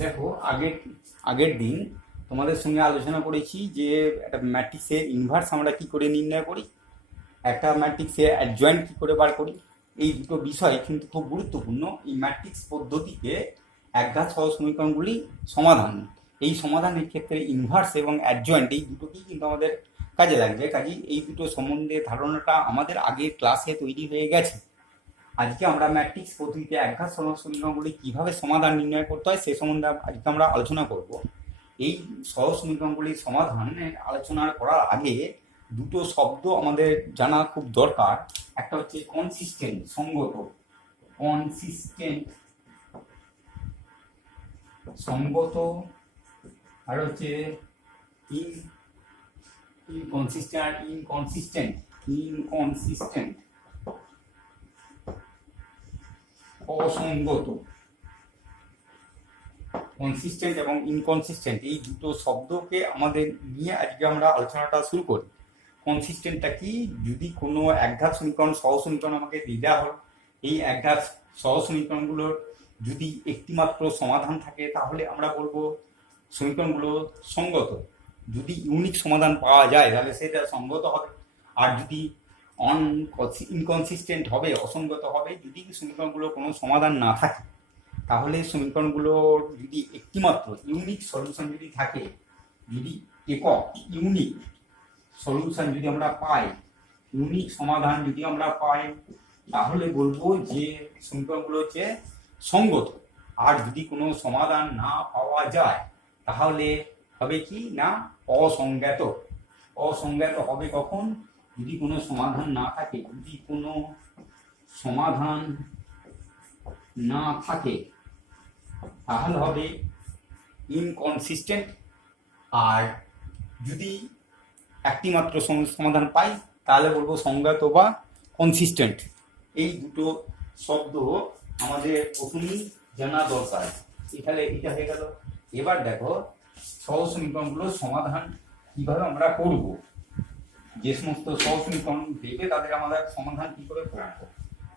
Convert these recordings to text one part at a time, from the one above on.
দেখো, আগের দিন তোমাদের সঙ্গে আলোচনা করেছি যে একটা ম্যাট্রিক্সের ইনভার্স আমরা কি করে নির্ণয় করি, একটা ম্যাট্রিক্সের অ্যাডজয়েন্ট কি করে বার করি। এই দুটো বিষয় কিন্তু খুব গুরুত্বপূর্ণ এই ম্যাট্রিক্স পদ্ধতিতে একঘাত সহজ সমীকরণগুলি সমাধান। এই সমাধানের ক্ষেত্রে ইনভার্স এবং অ্যাডজয়েন্ট এই দুটোকেই কিন্তু আমাদের কাজে লাগবে। কাজেই এই দুটো সম্বন্ধে ধারণাটা আমাদের আগের ক্লাসে তৈরি হয়ে গেছে। আজকে আমরা ম্যাট্রিক্স পদ্ধতিতে একঘাত সহজ সমীকরণগুলি কীভাবে সমাধান নির্ণয় করতে হয় সে সম্বন্ধে আজকে আমরা আলোচনা করব। এই সহজ সমীকরণগুলির সমাধানের আলোচনা করার আগে দুটো শব্দ আমাদের জানা খুব দরকার। একটা হচ্ছে কনসিস্টেন্ট, সঙ্গত, কনসিস্টেন্ট সঙ্গত, আর হচ্ছে ইনকনসিস্টেন্ট, ইনকনসিস্টেন্ট ইনকনসিস্টেন্ট অসঙ্গত। কনসিস্টেন্ট এবং ইনকনসিস্টেন্ট এই দুটো শব্দকে আমাদের নিয়ে আজকে আমরা আলোচনাটা শুরু করি। কনসিস্টেন্টটা কি? যদি কোনো একঘাত সমীকরণ, সহজ সমীকরণ আমাকে দিয়ে দেওয়া হল, এই একঘাত সহজ সমীকরণগুলোর যদি একটিমাত্র সমাধান থাকে তাহলে আমরা বলবো সমীকরণগুলো সঙ্গত। যদি ইউনিক সমাধান পাওয়া যায় তাহলে সেটা সঙ্গত হবে। আর যদি ইনকনসিস্টেন্ট হবে, অসঙ্গত হবে যদি সমীকরণগুলো কোনো সমাধান না থাকে। তাহলে সমীকরণগুলোর যদি একটিমাত্র ইউনিক সলিউশন যদি থাকে, যদি একক ইউনিক সলিউশন যদি আমরা পাই, ইউনিক সমাধান যদি আমরা পাই, তাহলে বলবো যে সমীকরণগুলো হচ্ছে সঙ্গত। আর যদি কোনো সমাধান না পাওয়া যায় তাহলে হবে কি না, অসংজ্ঞাত। অসংজ্ঞাত হবে কখন? যদি কোনো সমাধান না থাকে। যদি কোনো সমাধান না থাকে তাহলে হবে ইনকনসিস্টেন্ট। আর যদি একটিমাত্র সমাধান পাই তাহলে বলবো সংজ্ঞাত বা কনসিস্টেন্ট। এই দুটো শব্দ আমাদের প্রথমেই জানা দরকার। এখানে এটা হয়ে গেল। এবার দেখো সহজ সমীকরণগুলোর সমাধান কিভাবে আমরা করব। যে সমস্ত সহজ সমীকরণ দেবে তাদের আমরা সমাধান কি করে করব।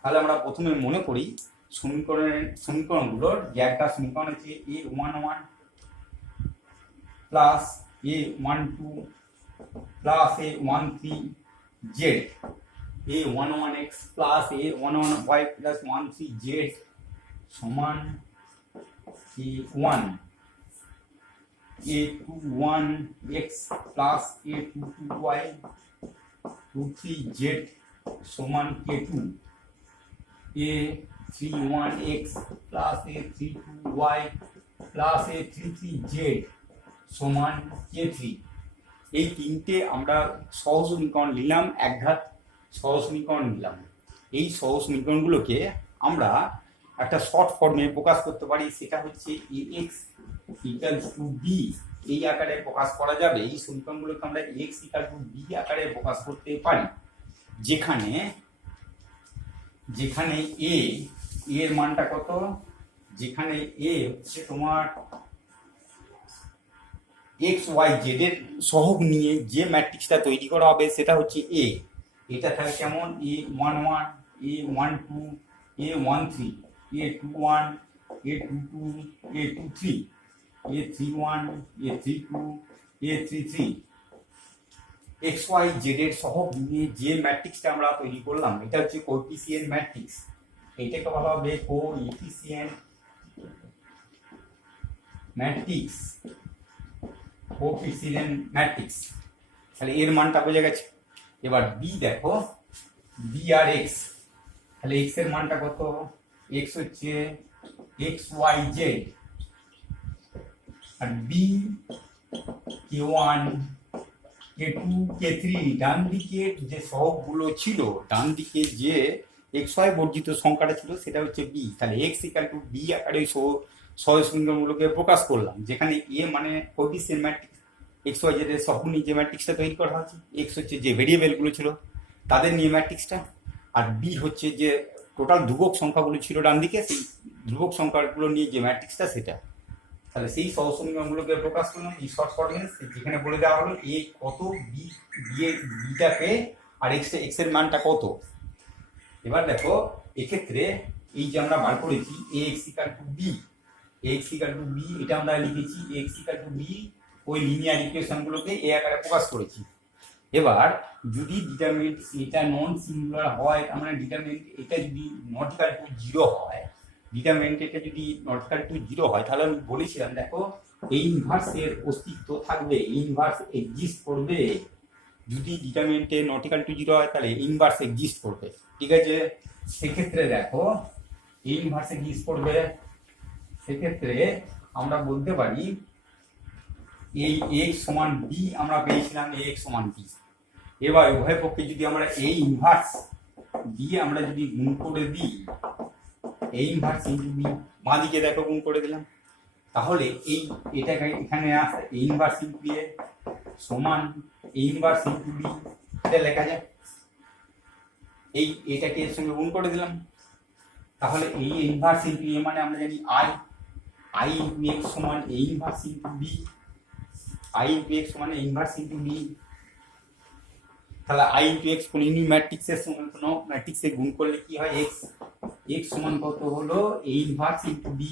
তাহলে আমরা প্রথমে মনে করি সমীকরণগুলোর যে একটা সমীকরণ হচ্ছে a11 plus a12 plus a13z, a11x plus a11y plus 13z সমান a1, a21x plus a22y 23z সমান k2, a31x plus a32y plus a33z সমান k3। এই তিনটে আমরা সহজ সমীকরণ নিলাম, একঘাত সহজ সমীকরণ নিলাম। এই সহজ সমীকরণগুলোকে আমরা একটা শর্ট ফর্মে প্রকাশ করতে পারি, সেটা হচ্ছে ax ইকুয়ালস টু b। এই আকারে প্রকাশ করা যাবে। এই সমীকরণগুলোকে আমরা ax ইকুয়াল টু b আকারে প্রকাশ করতে পারি, যেখানে a এর মানটা কত, যেখানে a হচ্ছে তোমার এক্স ওয়াই জেড এর সহগ নিয়ে যে ম্যাট্রিক্সটা তৈরি করা হবে সেটা হচ্ছে এ। এটা থাকে কেমন, a11 a12 a13 a21 a22 a23 a31 a32 a33 x Y Z এর সহগ নিয়ে যে ম্যাট্রিক্সটা আমরা তৈরি করলাম এটা হচ্ছে কোএফিসিয়েন্ট ম্যাট্রিক্স। এটাকে বলা হবে কোএফিসিয়েন্ট ম্যাট্রিক্স, কোএফিসিয়েন্ট ম্যাট্রিক্স। তাহলে এর মানটা বোঝা গেছে। এবার বি দেখো, বি আর এক্স। তাহলে এক্স এর মানটা কত, এক্স হচ্ছে এক্স ওয়াই জেড, আর বি k1 k2 k3। ডান দিকে যে সহগগুলো ছিল, ডান দিকে যে এক্স ওয়াই বর্জিত সংখ্যাটা ছিল সেটা হচ্ছে বি। তাহলে এক্স ইকুয়াল টু বি আকারে সহজ সমীকরণগুলোকে প্রকাশ করলাম, যেখানে এ মানে coefficient matrix, X Y Z এর সহগ নিয়ে যে ম্যাট্রিক্সটা তৈরি করা হচ্ছে, এক্স হচ্ছে যে ভেরিয়েবলগুলো ছিল তাদের নিয়ে ম্যাট্রিক্সটা, আর বি হচ্ছে যে টোটাল ধ্রুবক সংখ্যাগুলো ছিল ডান দিকে, সেই ধ্রুবক সংখ্যাগুলো নিয়ে যে ম্যাট্রিক্সটা সেটা। তাহলে সেই সহজ সমীকরণগুলোকে প্রকাশ করলাম এই শর্ট কোঅর্ডিনেটস, যেখানে বলে দেওয়া হলো এ কত, বি বিটাকে, আর এক্স এর মানটা কত। এবার দেখো এক্ষেত্রে এই যে আমরা বার করেছি A X equal to B, X equal to B, এটা আমরা লিখেছি এক্স ইকাল টু বি, ওই লিনিয়ার ইকুয়েশনগুলোকে এ আকারে প্রকাশ করেছি। এবার যদি ডিটারমিনেন্ট এটা নন সিঙ্গুলার হয়, আমরা ডিটারমিনেন্ট এটা যদি নট ইকাল টু 0 হয়, ডিটারমিনেন্ট এটা যদি নট ইকাল টু 0 হয়, তাহলে আমি বলেছিলাম দেখো এই ইনভার্সের অস্তিত্ব থাকবে, ইনভার্স এক্সিস্ট করবে। যদি ডিটারমিনেন্টে নট ইকাল টু 0 হয় তাহলে ইনভার্স এক্সিস্ট করবে, ঠিক আছে। সেক্ষেত্রে দেখো ইনভার্স এক্সিস্ট করবে, সেক্ষেত্রে আমরা বলতে পারি এই এক্স সমান বি আমরা পেয়েছিলাম এক্স সমান বি। এবার উভয় পক্ষে যদি আমরা এই ইনভার্স বি আমরা যদি গুণ করে দিই, এই ইনভার্স ইন্টু বি বাঁ দিকে দেখো গুণ করে দিলাম, তাহলে এই এটাকে এখানে আসে এই ইনভার্স ইন্টু এ সমান এই ইনভার্স ইন্টু বি, এটা লেখা যায়। এই এটাকে এর সঙ্গে গুণ করে দিলাম, তাহলে এই ইনভার্স ইন্টু এ মানে আমরা জানি আই ইন্টু এক্স সমান এই inverse into B, I into X সমান ইনভার্স ইন্টু বি। তাহলে আই ইন্টু এক্স কোন ইউনি ম্যাট্রিক্সের সঙ্গে কোনো ম্যাট্রিক্সে গুণ করলে কি হয়, এক্স, এক্স সমান কত হলো এই ইনভার্স ইন্টু বি।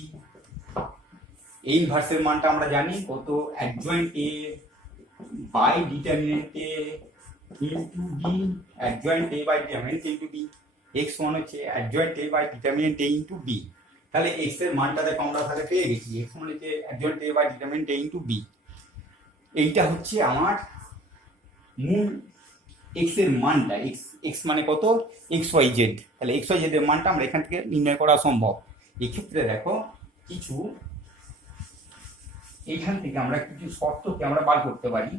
এই ইনভার্সের মানটা আমরা জানি কত, adjoint A by determinant A into B, adjoint A by determinant into B. X সমান হচ্ছে adjoint A by determinant A into B. তাহলে এক্স এর মানটা দেখো আমরা তাহলে পেয়ে গেছি, এক্স সমান হচ্ছে adjoint A by determinant A into B. এইটা হচ্ছে আমার মূল এক্স এর মানটা, এক্স মানে কত, এক্স ওয়াই জেড। তাহলে এক্স ওয়াই জেড এর মানটা আমরা এখান থেকে নির্ণয় করা সম্ভব। এক্ষেত্রে দেখো কিছু এইখান থেকে আমরা কিছু শর্তকে আমরা বার করতে পারি,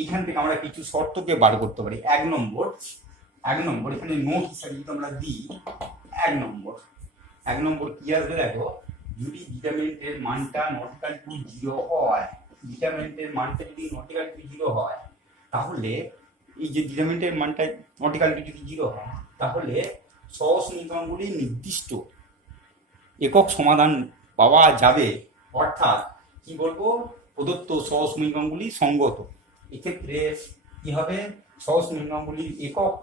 এইখান থেকে আমরা কিছু শর্তকে বার করতে পারি। এক নম্বর এখানে নোট হিসাবে যদি আমরা দিই, এক নম্বর কি আসবে দেখো, যদি ডিটারমিনেন্টের মানটা নট ইকুয়াল টু 0 হয়, ডিটারমিনেন্টের মানটা যদি নট ইকুয়াল টু 0 হয়, তাহলে এই যে ডিটারমিনেন্টের মানটা নট ইকুয়াল টু যদি 0 হয়, তাহলে সহজ সমীকরণগুলি নির্দিষ্ট একক সমাধান পাওয়া যাবে। অর্থাৎ কি বলবো, প্রদত্ত সহজ সমীকরণগুলি সঙ্গত। এক্ষেত্রে কি হবে, সহজ সমীকরণগুলির একক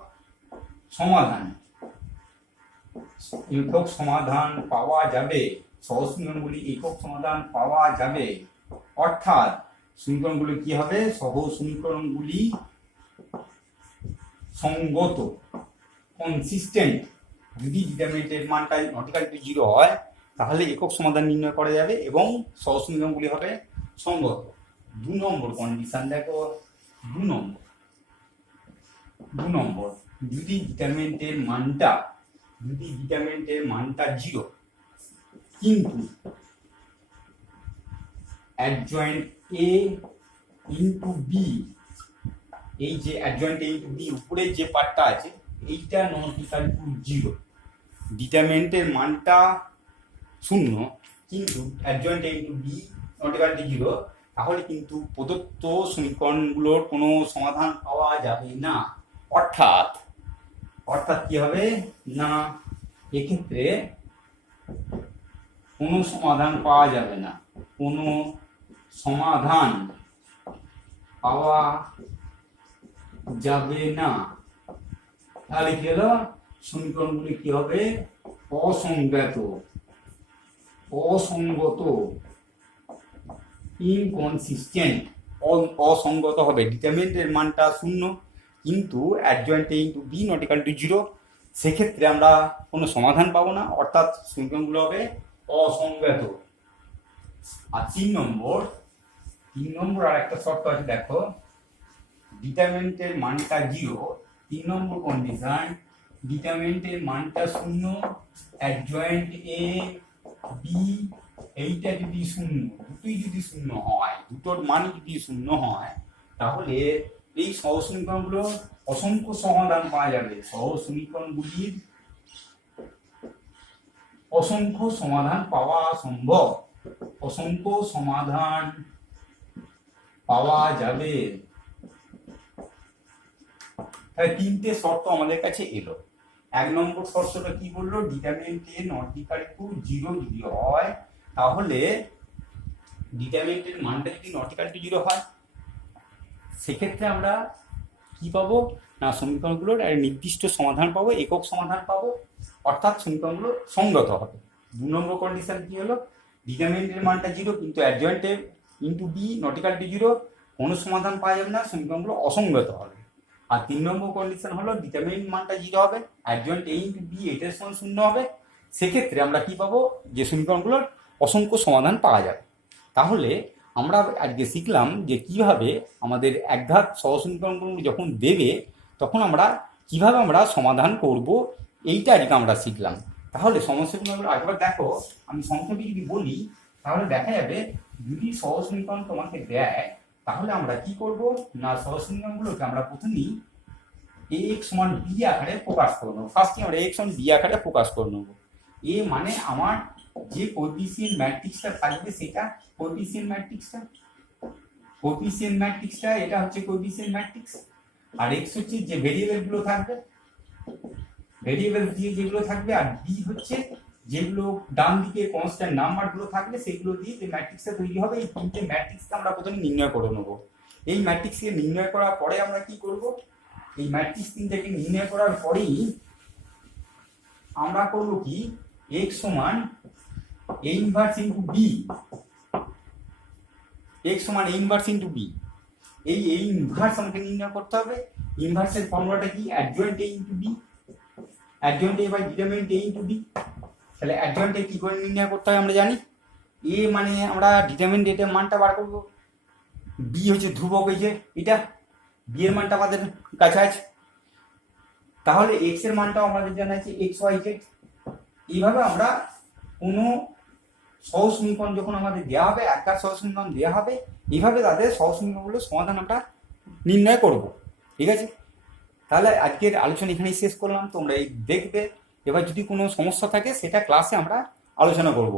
সমাধান পাওয়া যাবে, সহজ সমীকরণগুলি একক সমাধান পাওয়া যাবে। অর্থাৎ সমীকরণগুলি কি হবে, সহজ সমীকরণগুলি সঙ্গত, কনসিস্টেন্ট। যদি ডিটারমিনেন্টের মানটা নট ইকুয়াল টু 0 হয়, তাহলে একক সমাধান নির্ণয় করা যাবে এবং সহজ সমীকরণগুলি হবে সঙ্গত। 2 নম্বর কন্ডিশন দেখো, 2 নম্বর যদি ডিটারমিনেন্টের মানটা 0 কিন্তু অ্যাডজয়েন্ট এ ইন্টু বি, এই যে অ্যাডজয়েন্ট এ ইন্টু বি উপরের যে পার্টটা আছে এইটা নট ইকুয়াল টু 0, ডিটারমিনেন্টের মানটা 0 কিন্তু adjoint A into B not equal to 0, তাহলে কিন্তু প্রদত্ত সমীকরণগুলোর কোনো সমাধান পাওয়া যাবে না। অর্থাৎ কি হবে না, এক্ষেত্রে কোনো সমাধান পাওয়া যাবে না, কোনো সমাধান পাওয়া যাবে না। তাহলে কি হলো, সমীকরণগুলি কি হবে, অসঙ্গত, ইনকনসিস্টেন্ট, অসঙ্গত হবে। ডিটারমিনেন্টের মানটা 0 কিন্তু adjoint A into B not equal to 0, সেক্ষেত্রে আমরা কোনো সমাধান পাবো না, অর্থাৎ সমীকরণগুলো হবে অসঙ্গত। আর 3 নম্বর আর একটা শর্ত আছে দেখো, ডিটারমিনেন্টের মানটা 0, 3 নম্বর কন্ডিশন, ডিটারমিনেন্টের মানটা 0, অ্যাডজয়েন্ট এ বি এইটা যদি 0, দুটোই যদি 0 হয়, দুটোর মানই যদি 0 হয়, তাহলে এই সহজ সমীকরণগুলো অসংখ্য সমাধান পাওয়া যাবে। সহজ সমীকরণগুলির অসংখ্য সমাধান পাওয়া সম্ভব, অসংখ্য সমাধান পাওয়া যাবে। তাই 3টে শর্ত আমাদের কাছে এলো। 1 নম্বর শর্তটা কি বললো, ডিটারমিনেন্টে নট ইকুয়াল টু 0 যদি হয়, তাহলে ডিটারমিনেন্টের মানটা যদি নট ইকুয়াল টু 0 হয়, সেক্ষেত্রে আমরা কি পাবো না, সমীকরণগুলোর নির্দিষ্ট সমাধান পাবো, একক সমাধান পাবো, অর্থাৎ সমীকরণগুলো সঙ্গত হবে। 2 নম্বর কন্ডিশন কি হলো, ডিটারমিনেন্টের মানটা 0 কিন্তু adjoint A into B not equal to 0, কোনো সমাধান পাওয়া যাবে না, সমীকরণগুলো অসংগত হবে। আর 3 নম্বর কন্ডিশন হলো ডিটারমিনেন্ট মানটা 0 হবে, অ্যাডজয়েন্ট এ ইন্টু বি এটার সমান 0 হবে, সেক্ষেত্রে আমরা কি পাবো, যে সমীকরণগুলোর অসংখ্য সমাধান পাওয়া যাবে। তাহলে আমরা আজকে শিখলাম যে কিভাবে আমাদের একঘাত সহজ সমীকরণগুলো যখন দেবে তখন আমরা কিভাবে আমরা সমাধান করব, এইটা আজকে আমরা শিখলাম। তাহলে সমস্যাগুলো একবার দেখো, আমি সংক্ষেপে যদি বলি তাহলে দেখা যাবে যদি সহজ সমীকরণ তোমাকে দেয় তাহলে আমরা কি করব না, সহজ সমীকরণগুলোকে আমরা প্রথমেই ax সমান b আকারে প্রকাশ করে নেবো। ফার্স্টে আমরা ax সমান b আকারে প্রকাশ করে নেবো। এ মানে আমার যে কোএফিসিয়েন্ট ম্যাট্রিক্সটা থাকবে সেটা কোএফিসিয়েন্ট ম্যাট্রিক্সটা এটা হচ্ছে কোএফিসিয়েন্ট ম্যাট্রিক্স, আর x হচ্ছে যে ভেরিয়েবল গুলো থাকবে, ভেরিয়েবল দিয়ে যেগুলো থাকবে, আর বি হচ্ছে যেগুলো ডান দিকে কনস্ট্যান্ট নাম্বার গুলো থাকবে সেগুলো দিয়ে যে ম্যাট্রিক্সটা তৈরি হবে। এই তিনটে ম্যাট্রিক্সকে আমরা প্রথমে নির্ণয় করে নেব। এই ম্যাট্রিক্সকে নির্ণয় করার পরে আমরা কি করব, এই ম্যাট্রিক্স তিনটাকে নির্ণয় করার পরেই আমরা করব কি, x সমান a inverse into b, x সমান a ইনভার্স ইনটু b, এই a ইনভার্স আমাকে নির্ণয় করতে হবে। ইনভার্সের ফর্মুলাটা কি, adjoint a into b, adjoint a by determinant a into b। তাহলে অ্যাডজয়েন্ট a কি করে নির্ণয় করতে হয় আমরা জানি, a মানে আমরা ডিটারমিনেন্ট এর মানটা বার করব, b হচ্ছে ধ্রুবক, এই যে এটা b এর মানটা আমাদের কাছে আছে, তাহলে x এর মানটাও আমাদের জানা আছে x y z। এইভাবে আমরা কোনো সহজ সমীকরণ যখন আমাদের দেওয়া হবে, একঘাত সহজ সমীকরণ দেওয়া হবে, এইভাবে তাদের সহজ সমীকরণগুলোর সমাধান আমরা নির্ণয় করব। ঠিক আছে, তাহলে আজকের আলোচনা এখানেই শেষ করলাম, তোমরা এই দেখবে। এবার যদি কোনো সমস্যা থাকে সেটা ক্লাসে আমরা আলোচনা করব।